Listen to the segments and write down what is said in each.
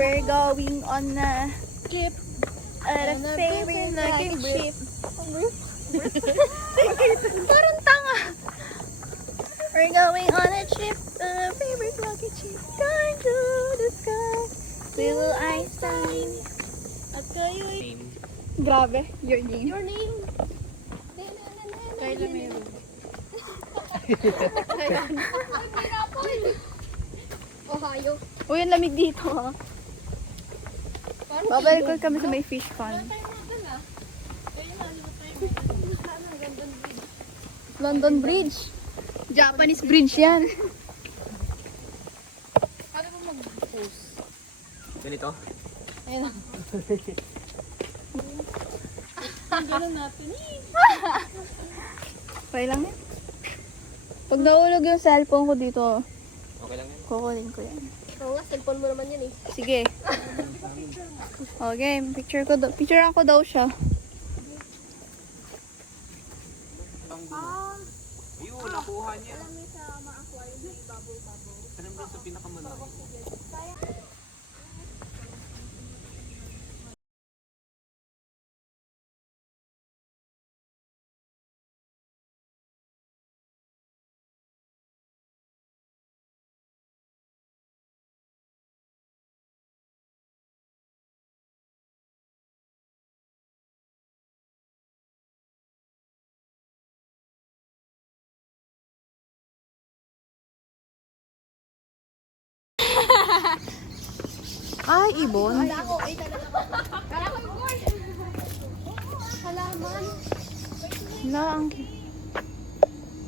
We're going on a trip. A favorite rocket ship. Parang tanga. We're going on a trip. A favorite rocket ship. Going to the sky. Little Einstein. At kayo'y... Grabe. Your name. Your name. Kayla Meron. Ohio. Uy, ang lamig dito ha. Babalik ko kami sa may fish pond. London Bridge. Japanese bridge yan. Paano mo mag-post? Ganito? Ayan na. Ganun natin Okay lang yan. Pag nahulog yung cellphone ko dito, Okay lang yan. kukunin ko yan. Oo nga, cellphone mo naman yan eh. Sige. Okay, picturean ko daw siya. Ayun, nakuha niya. Tanong doon sa pinakamalaki. Ay, ibon. Ako, ay talaga. Kala ko yung board. Halaman. Wala, ang...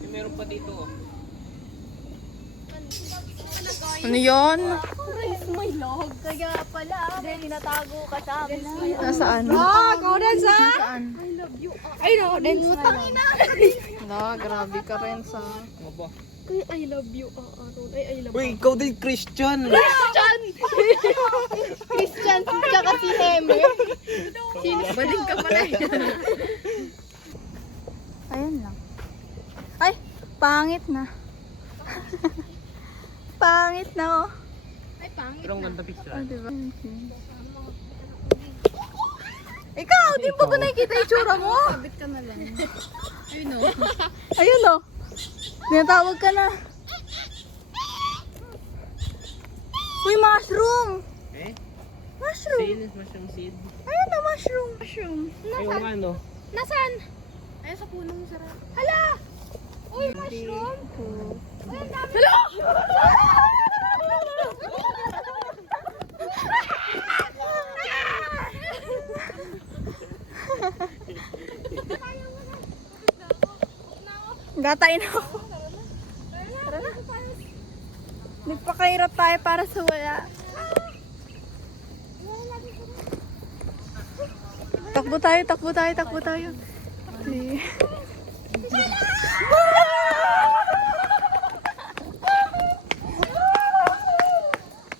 May meron pa dito. Oh. Ano yun? Raise my log. Kaya pala. Hindi, tinatago ka sa amin. Nasaan? Condense Nasaan? I love you. Ay, no, Condense. Wala, grabe ka rin sa... Ano ba? Kaya I love you, Aaron. Ay, I love Uy, ikaw din Christian! Christian, tsaka si Heme. Baling ka pala. Ayan lang. Ay, pangit na. Pangit na oh. Ay, pangit. Pero ang ganda picture. Oh, diba? Ikaw, di ba ko nakikita yung tsura mo? Sabit ka na lang. Ayun o. Ayun oh. Tinatawag ka na. Uy, mushroom! Eh? Mushroom! Seed? Mushroom seed? Ayun na, mushroom. Mushroom. Ay, yung ano? Nasaan? Ayun sa punong sarap. Hala! Uy, mushroom! Uy, ang dami. Hala! Gatay na ako. Tara na. Nagpakahirap tayo para sa wala. Takbo tayo, takbo tayo, takbo tayo. Okay.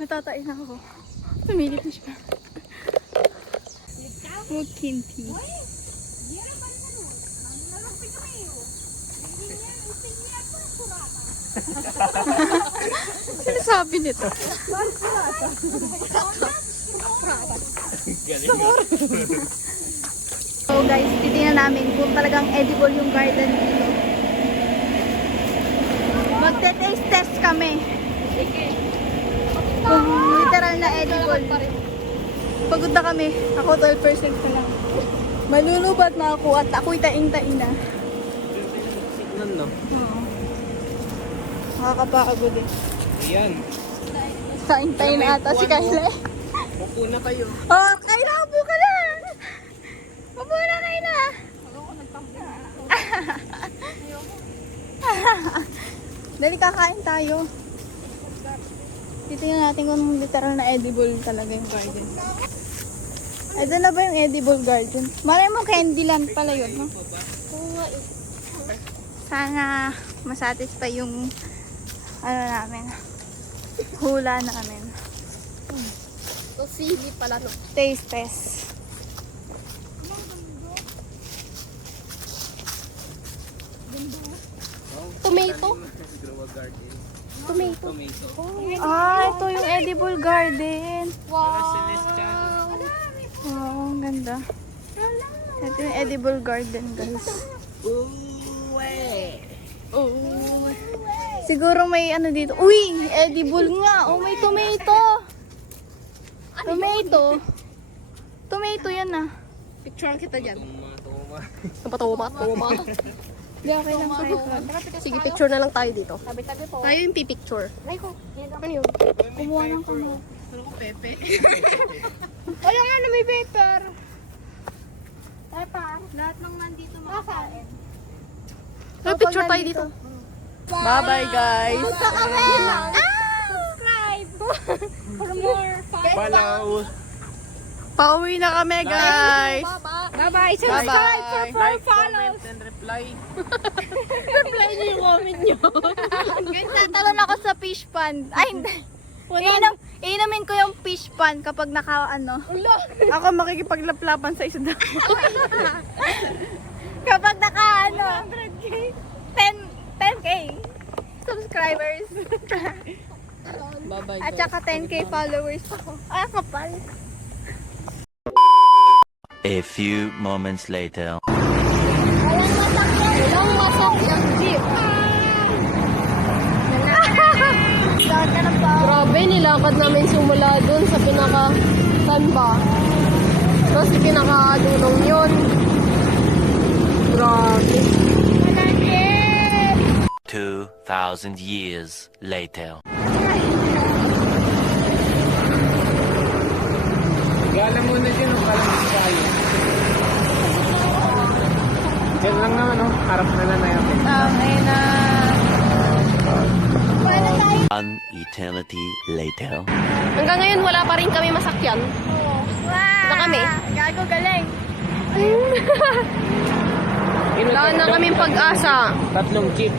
Natatain na ako. Tumilit na siya. Mukinti. Ano sabi nito? So guys, titingnan namin kung talagang edible yung garden dito. Magte-taste test kami. Kung literal na edible. Pagod na kami. Ako 12% na lang. Malulubat na ako at ako'y taing-tain na. Signal, no? Oo. Nakakapagod eh. Ayan. Taing-tain na ata si Kayla. Upo na kayo. Oh, Kayla, upo ka na! Upo na, Kayla! Dali, kakain tayo. Titingnan natin kung literal na edible talaga yung garden. Ito na ba yung edible garden? Malay mo, Candyland pala yun, no? Oo nga eh. Sana masatisfy yung ano namin, hula namin. So, sili pala no. Taste test. Tomato? Grow a garden. Tomato. Tomato. Ito yung edible garden. Celestial. Wow, ang ganda. Ito yung edible garden, guys. Siguro may ano dito. Uy, edible nga. Oh, may tomato. Tomato. Tomato yan ah. Picturean kita dyan. Tuma. Toma. Hindi, okay lang tayo. Sige, picture na lang tayo dito. Tabi-tabi po. Tayo yung pipicture. Ano yun? Kumuha ng kamay. Ano ko, Pepe? Wala nga na may paper. Lahat ng nandito makakain. Ano, picture tayo dito. Bye-bye, guys. Subscribe! For more fun. Follow. Pauwi na kami, guys. Bye-bye. Subscribe for Like, comment, and reply. Reply niyo yung comment niyo. Tatalon ako sa fish pond. Ay, hindi. Iinumin ko yung fish pond kapag Ako makikipaglaplapan sa isda. Kapag 10K subscribers. Bye-bye. At saka 10K followers ako. Ay, kapal. A few moments later. Walang masok yung jeep. Grabe, nilakad namin simula dun sa pinaka-tanba. Tapos pinaka-dulong yun. Grabe. 2,000 years later. Gala muna dyan, kalang tayo. Yan lang naman, no? Harap na lang natin. Ayun na. One eternity later. Hanggang ngayon, wala pa rin kami masakyan. Na kami. Gago, galing. Wala na kaming pag-asa. Tatlong jeep.